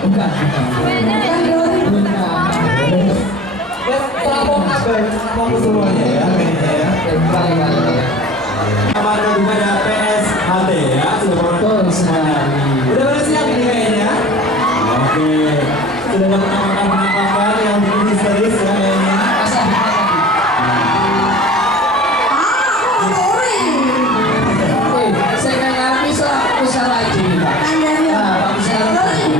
Bukan. Kamu semuanya ya, ya. Amanah kepada PSHT ya, Betul sekali. udah pada siap ini kayaknya. Oke, sudah dapat penampakan yang bikin histeris ya kayaknya. Saya nggak ngerti soal lagi. Nah, bisa lagi.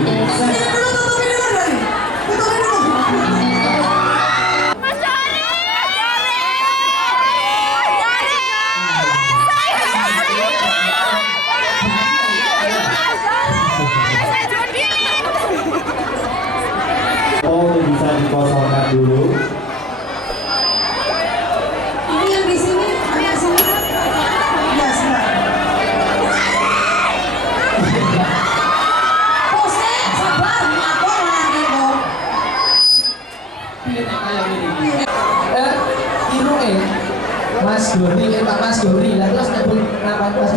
Oh, bisa dikosongkan dulu. Ini yang di sini, ada sini. Ya, sebentar. Pose, sabar, aku lagi kok. Mas Dori, Pak Mas Dori, lah terus nyebut nama Mas